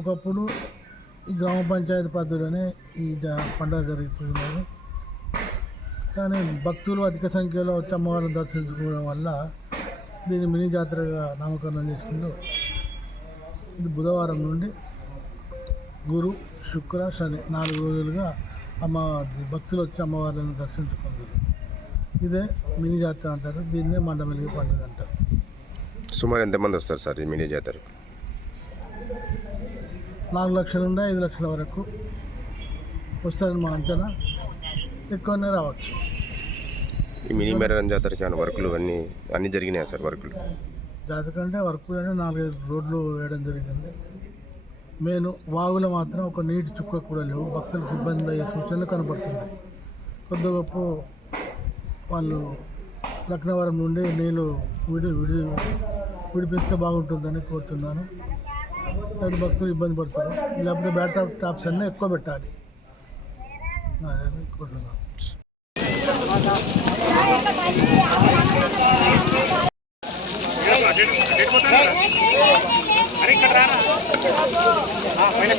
ఒకప్పుడు ఈ గ్రామ పంచాయతీ పద్ధతిలోనే ఈ పండుగ జరిగిపోయినారు కానీ భక్తులు అధిక సంఖ్యలో వచ్చి అమ్మవారిని దర్శించుకోవడం వల్ల దీన్ని మినీ జాతరగా నామకరణం చేసిందో ఇది బుధవారం నుండి గురు శుక్ర శని నాలుగు రోజులుగా అమ్మ భక్తులు వచ్చి అమ్మవారిని దర్శించుకుంటారు. ఇదే మినీ జాతర అంటారు దీన్నే మండమెలిగి పండుగ అంటారు. సుమారు ఎంతమంది వస్తారు సార్ ఈ మినీ జాతరకు? నాలుగు లక్షల నుండి ఐదు లక్షల వరకు వస్తారని మా అంచనా. ఎక్కువనే రావచ్చు. ఈ మినీ మెరన్ జాతరకి ఏమైనా వర్కులు అన్నీ అన్నీ జరిగినాయా సార్ వర్కులు? జాతర కంటే వర్క్ అనే నాలుగైదు రోడ్లు వేయడం జరిగింది. నేను వాగులో మాత్రం ఒక నీటి చుక్క కూడా లేవు భక్తులకు ఇబ్బంది అయ్యే సూచనలు కనబడుతుంది కొద్ది గొప్ప వాళ్ళు లక్నవరం నుండి నీళ్ళు విడి విడి విడిపిస్తే బాగుంటుందని కోరుతున్నాను రెండు భక్తులు ఇబ్బంది పడతారు లేకపోతే బ్యాటర్ టాప్స్ అన్నీ ఎక్కువ పెట్టాలి అదే కోరుతున్నాను అరే ఇక్కడ పైన